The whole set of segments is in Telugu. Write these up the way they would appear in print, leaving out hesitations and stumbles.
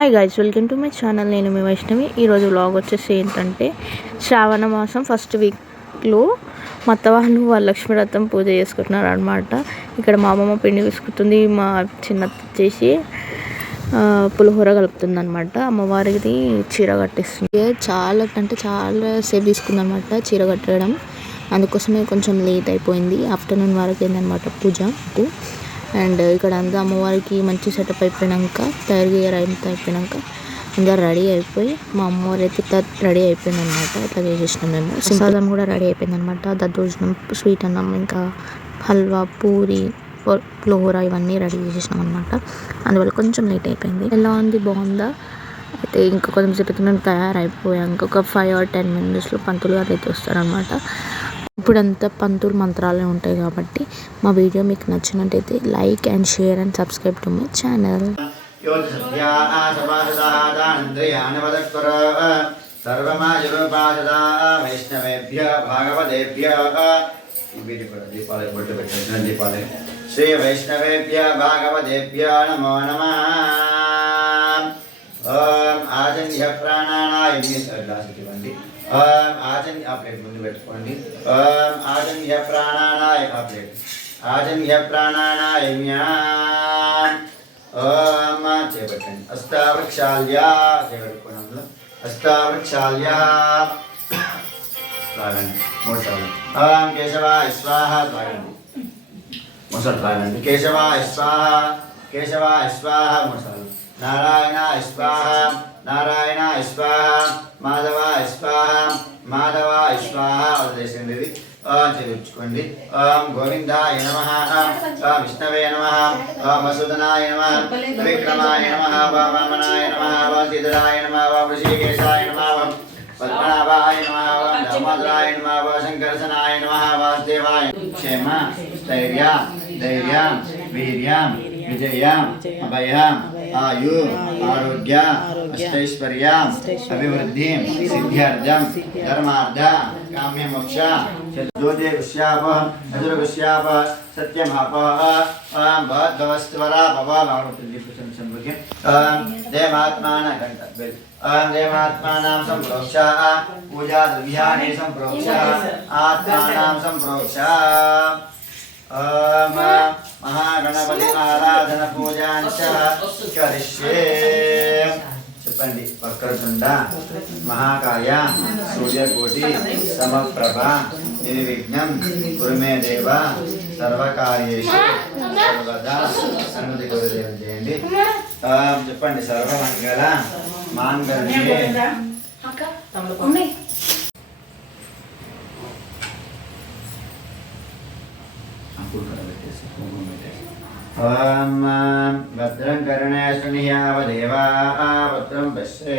Hi guys, welcome to my channel. నేను మీ వైష్ణవి. ఈరోజు వ్లాగ్ వచ్చేసి ఏంటంటే శ్రావణ మాసం ఫస్ట్ వీక్లో మా అత్త వాళ్ళు వరలక్ష్మి వ్రతం పూజ చేసుకుంటున్నారు అనమాట. ఇక్కడ మా అమ్మమ్మ పిండి విసుకుతుంది, మా చిన్నత్త వచ్చేసి పులిహోర కలుపుతుంది అనమాట. అమ్మవారికి చీర కట్టిస్తుంది. చాలా సేపు తీసుకుంది అనమాట చీర కట్టడం. అందుకోసమే కొంచెం లేట్ అయిపోయింది. ఆఫ్టర్నూన్ వరకు అయిందనమాట పూజకు. అండ్ ఇక్కడ అంతా అమ్మవారికి మంచి సెటప్ అయిపోయాక తయారు అయిపోయాక అందరు రెడీ అయిపోయి మా అమ్మవారు అయితే రెడీ అయిపోయింది అనమాట. ఇట్లా చేసేసినాం మేము. ప్రసాదం కూడా రెడీ అయిపోయింది అనమాట. దద్దోజనం, స్వీట్ అన్నం, ఇంకా హల్వా, పూరి, పులిహోర ఇవన్నీ రెడీ చేసేసినాం అనమాట. అందువల్ల కొంచెం లేట్ అయిపోయింది. ఎలా ఉంది, బాగుందా? అయితే ఇంకా కొంచెం సేపు మేము తయారైపోయాక ఒక 5 or 10 minutesలో పంతులు గారు అయితే వస్తారనమాట. ఇప్పుడంతా పంతులు మంత్రాలే ఉంటాయి కాబట్టి మా వీడియో మీకు నచ్చినట్టయితే like and share and subscribe to my channel. శ్రీ వైష్ణవేభ్య భాగవతేభ్య నమో నమః. ఓం ఆజన్య ప్రాణానాయ ఇవ్వండి. ఓం ఆజన్య ఆ ప్లేట్ ముందు పెట్టుకోండి. ఓం ఆజన్య ప్రాణానాయ ఆ ప్లేట్ ఆజన్య ప్రాణానాయ ఓం చేపట్టండి. అష్టావృక్షాల్య చేపట్టుకోవడంలో అష్టావృక్షాల్య త్రాగండి 3 సార్లు. ఓం కేశవాయ స్వాహ త్రాగండి 3 సార్లు త్రాగండి. కేశవాయ స్వాహ కేశవాయ స్వాహ 3 సార్లు. నారాయణాయ స్వాహ నారాయణాయ స్వాహ మాధవాయ స్వాహ మాధవాయ స్వాహ వదిలేసండి. ఇది చదువుకోండి. ఓం గోవిందాయ నమః, ఓం విష్ణవే నమః, ఓం వసుధనాయ నమః, విక్రమాయ నమః, ఓం వామనాయ నమః, ఓం శ్రీధరాయ నమః, ఓం ఋషికేశాయ నమః, ఓం పద్మనాభాయ నమః, ఓం దామోదరాయ నమః, ఓం శంకర్షణాయ నమః, వాసుదేవాయ క్షేమ స్థైర్య ధైర్యం వీర్యం విజయం అభయం ఆయు ఆరోగ్య అష్టైశ్వర్య అభివృద్ధి సిద్ధ్యర్థం ధర్మార్థ కామ్య మోక్ష చతుర్దే గుష్యాప చతుర్గుష్యాప సత్యమాప భవస్వరా భవామృతి దేవాత్మాన గంట దేవాత్మానాం సంప్రోక్ష పూజా ద్రవ్యాన్ని సంప్రోక్ష ఆత్మానాం సంప్రోక్ష. ఓం మహాగణపతి ఆరాధన పూజాంచ కరిష్యే. చెప్పండి. వక్రతుండ మహాకాయ సూర్యకోటి సమప్రభ నిర్విఘ్నం కురు మే దేవ సర్వకార్యేషు సర్వదా అనుమతి గురుదేవం చేయండి. చెప్పండి. సర్వమంగళ మాంగళ్యే ఓం భద్రం కరుణేశ్వనియావదేవా భద్రం పశ్యే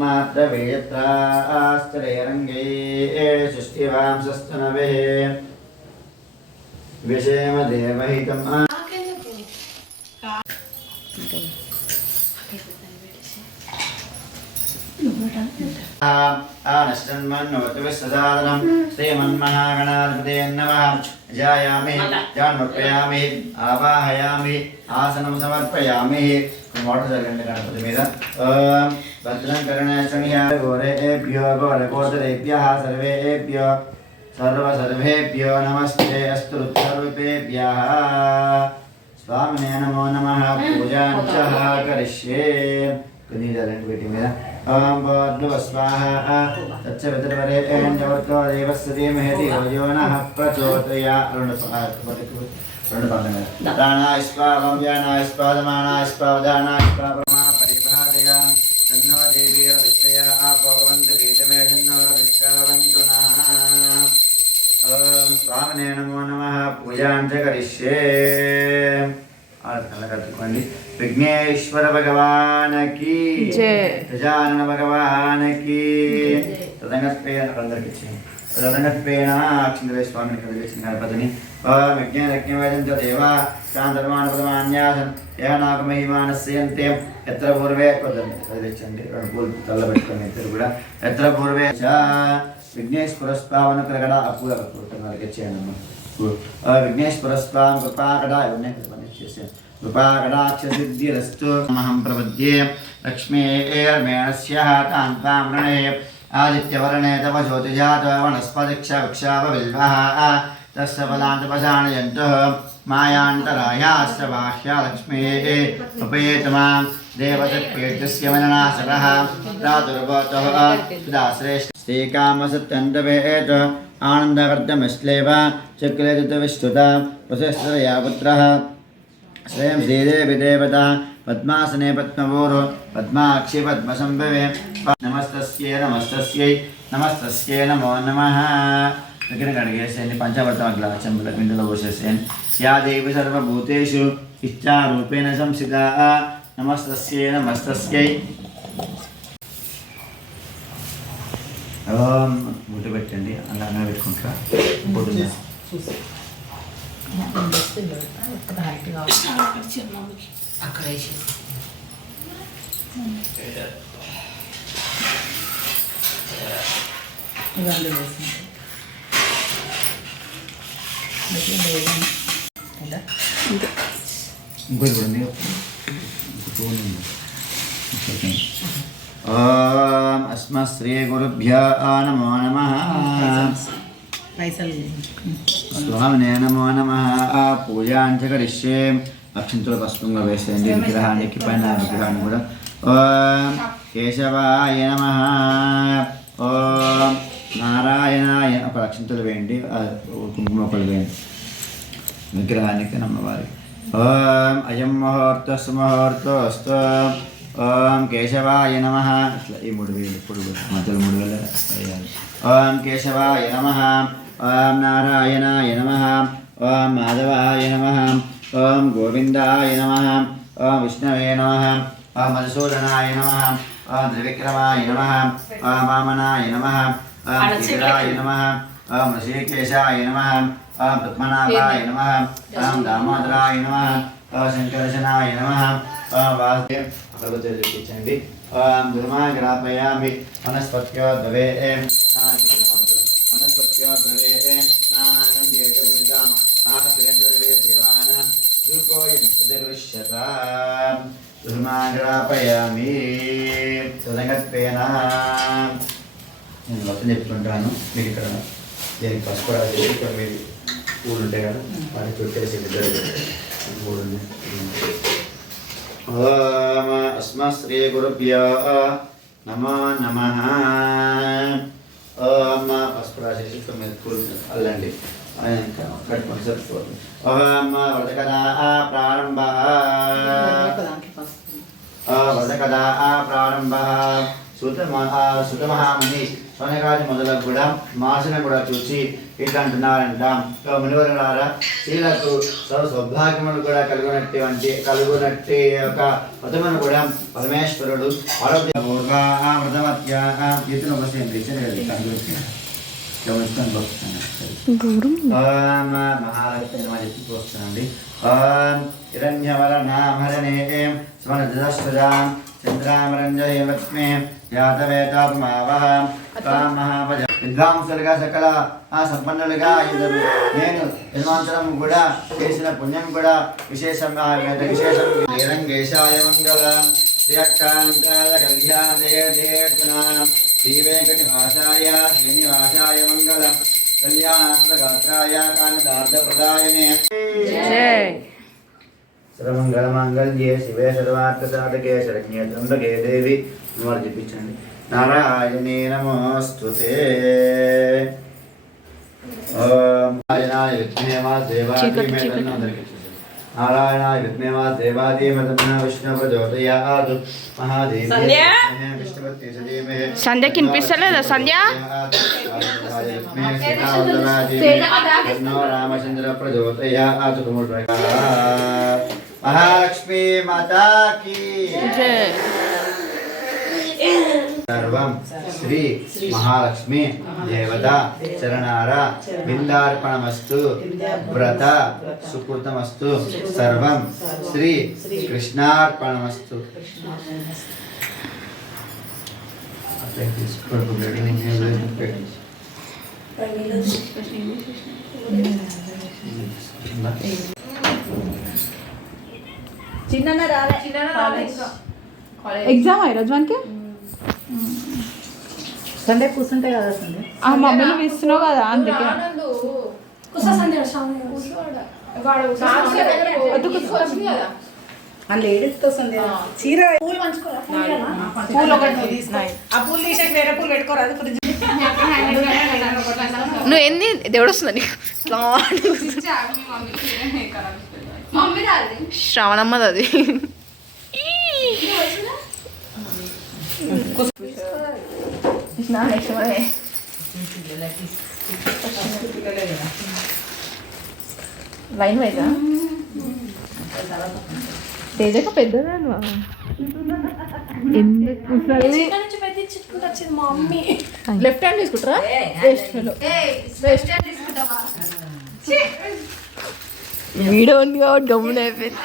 మాత్రవేత్రాస్త్రైరంగై సృష్టివాంసస్తనవే విషేమ దేవహితం. ఆనశ్చన్మన్నవతు విశ్వసాదనం శ్రీమన్మహాగణాధిపతే నమః. ధ్యాయామి ధ్యానమర్పయామి ఆవాహయామి ఆసనం సమర్పయామి. వాటర్ జరగండి గణపతి మీద. ఓం భద్రం కరుణేశ్వనియా ఘోరేభ్యో ఘోరఘోరతరేభ్యః సర్వేభ్యో సర్వేభ్యో నమస్తే అస్తు సర్వేభ్యః. స్వామినే నమో నమః. పూజాం చ కరిష్యే. కొద్దిగా జరగండి వీటి మీద. ఓం భూర్భువస్వాహ తత్సవితుర్వరేణ్యం భర్గో దేవस्य ధీమహి ధియో యో నః ప్రచోదయాత్. రెండు పదంగా ప్రాణాయ స్వాహ వ్యానాయ స్వాహ సమానాయ స్వాహ ఉదానాయ స్వాహ పరమా పరిభాదయ తన్నో దేవీ రవిష్యయ భగవంతు గీతమే తన్నో రవిష్యవంతు నః. ఓం స్వామినే నమో నమః. పూజాం చ కరిష్యే. కట్టుకోండి. విఘ్నేశ్వర భగవానకి గజానన భగవానకి. తదంగత్వేన అక్షింద్ర స్వామిని కలిగించిన గణపతిని. విజ్ఞానజ్ఞవేదంత దేవా శాంతర్మాణపదమాన్యాసన్ ఏనాగమహిమానస్యంతే ఎత్ర పూర్వే చదివించండి. 2 పూలు తల్లబెట్టుకొని ఇద్దరు కూడా. ఎత్ర పూర్వే విఘ్నేశ్వర స్వామిని కలగడ అప్పుడు కలిగించేయండి. విఘ్నేశ్వర స్వామి కృపాకడ ఇవన్నీ చేసాను. कृपाकटाक्षसिद्धिरस्तु महं प्रपद्ये लक्ष्मीर्मेणस्यः तां त्वां वृणे आदित्यवर्णे तव ज्योतिजात वनस्पतिक्षवृक्षावबिल्वः तस्य फलान्तपसाणयन्तः मायान्तरायाश्च बाह्या लक्ष्मीः उपेतमां देवतप्रीत्यस्य मननासरः प्रादुर्भवतः सदा श्रेष्ठ श्रीकामसत्यन्तवेत आनन्दकर्तमश्लेव चक्रेतुविष्टुता वसिष्ठया पुत्रः स्वयं श्रीदेवी देवता पद्मासने पद्मपूर्व पद्माक्षि पद्मसंभवे नमस्तस्यै नमस्तस्यै नमस्तस्यै नमो नमः దగ్గర కడిగేసేయండి పంచవర్తం అట్లా చెంబుల పిండిలో పోసేసేయండి యా దేవి సర్వభూతేషు ఇచ్చారూపేణ సంస్థిత నమస్తస్యై నమస్తస్యై ఓం బుట్టు పెట్టండి అలానే పెట్టుకుంటా బుట్టు అక్కడ వేసి ఇవన్నీ వేసి ఇంకోటి చూడండి ఓం అస్మత్ శ్రీ గురుభ్యో నమో నమః పైసలు స్వామినే నమో నమః పూజాంచ కరిష్యే అక్షంతుల పసుపుగా వేసేయండి విగ్రహానికి పైన విగ్రహాన్ని కూడా ఓం కేశవాయ నమః ఓం నారాయణాయ ఒక అక్షంతులు వేయండి కుంకుమ ఒకళ్ళు వేయండి విగ్రహానికి నమ్మవారి ఓం అయం ముహూర్తస్ ముహూర్తోస్తు ఓం కేశవాయ నమః ఇట్లా ఈ 3000 ఇప్పుడు మధ్యలో 3000 వేయాలి ఓం కేశవాయ నమః ఓం నారాయణాయ నమః ఓం మాధవాయ నమః ఓం గోవిందాయ నమః ఓం విష్ణవే నమః ఓం మధుసూదనాయ నమః ఓం త్రివిక్రమాయ నమః ఓం వామనాయ నమః ఓం శ్రీరాయ నమః ఓం ఋషికేశాయ నమః ఓం పద్మనాభాయ నమః ఓం దామోదరాయ నమః ఓం శంకరశనాయ నమః ఓం వాసుదేవ అగరబత్తి చూపించండి ఓం ధూమాగ్రాపయామి వనస్పత్యోద్భవే వనస్పత్యోద్భవే నానాగం జేతభుజితాం ఆశ్రయంజర్వే దేవానాం ధూపోయం తదగృష్యతాం ధూమాగ్రాపయామి తదంగత్వేన నేను మొత్తం చెప్పుకుంటాను మీకు ఇక్కడ దీనికి పసుపు రాసి ఇక్కడ మీరు పూలు ఉంటాయి కదా వాటికి పెట్టేసి పూలు ఓం అస్మత్ శ్రీ గురుభ్యో నమో నమః ఓం పసుపు రాసేసి ఇక్కడ మీరు పూలు అల్లండి ఇంకా కట్టుకొని సరిపోతుంది ఓం వరదకదా ప్రారంభ వరదకదా ప్రారంభ సుతమహాముని సోనకాది మొదలకు కూడా మాసన కూడా చూసి ఇట్లా అంటున్నారంట మునివరులారా స్త్రీలకు సౌభాగ్యములు కూడా కలుగునట్టి ఒక వ్రతమును కూడా పరమేశ్వరుడు ఆరోగ్య వ్రతమత్య ఈతను వస్తుంది మహాలక్ష్మి చెప్పి వస్తున్నాండి హిరణ్యవరణామరణే స్మరజస్వజాం చంద్రామరంజయవత్మే జాతవేతాపమావహ మహాపజ విద్వాంసులుగా సకల సంపన్నులుగా ఇద్దరు నేను జన్మాంతరం కూడా చేసిన పుణ్యం కూడా విశేషం విశేషం రంగేశాయ మంగళం శ్రీకాంతాయ కళ్యాణేర్జేర్జునాం శ్రీవేంకటనివాసాయ శ్రీనివాసాయ మంగళం కళ్యాణాత్మగాత్రాయ కామితార్థప్రదాయనే సర్వమంగళమాంగళ్యే శివే సర్వార్థసాధకే శరణ్యే త్ర్యంబకే దేవి వారు చెప్పించండి నారాయణే నమోస్తుతే ఓం నారాయణాయ విద్మహే వాసుదేవాయ నారాయణాయ విద్మహే వాసుదేవాయ విష్ణు ప్రచోదయాత్ మహాదేవి విష్ణుపత్ని సదేమహే సంధ్యకి వినిపిస్తలేదా సంధ్య రామచంద్ర ప్రచోదయాత్ महालक्ष्मी माता की सर्वं श्री महालक्ष्मी देवता चरणारा बिंदार्पणमस्तु व्रत सुकृतमस्तु सर्वं श्री कृष्णार्पणमस्तु చిన్న రాలే ఎగ్జామ్ ఈరోజు మనకి సండే కూర్చుంటే కదా సండే ఆ మమ్మల్ని పిలుస్తున్నావు కదా అందుకే అందులో ఏడుతో సండే చీర పూలు పంచుకోరా పూలు ఒకటి తీసుకో ఆ పూలు తీసేసి వేరే పూలు పెట్టుకోరాదు ఫ్రిడ్జ్ నువ్వు ఏంది దేవుడు వస్తుందా నీకు శ్రావణమ్మది అది వైన్ వైజా తేజక పెద్దదా ఎందుకు లెఫ్ట్ హ్యాండ్ తీసుకుంటారా వీడియో ఉంది కాబట్టి గమ్మున అయిపోయింది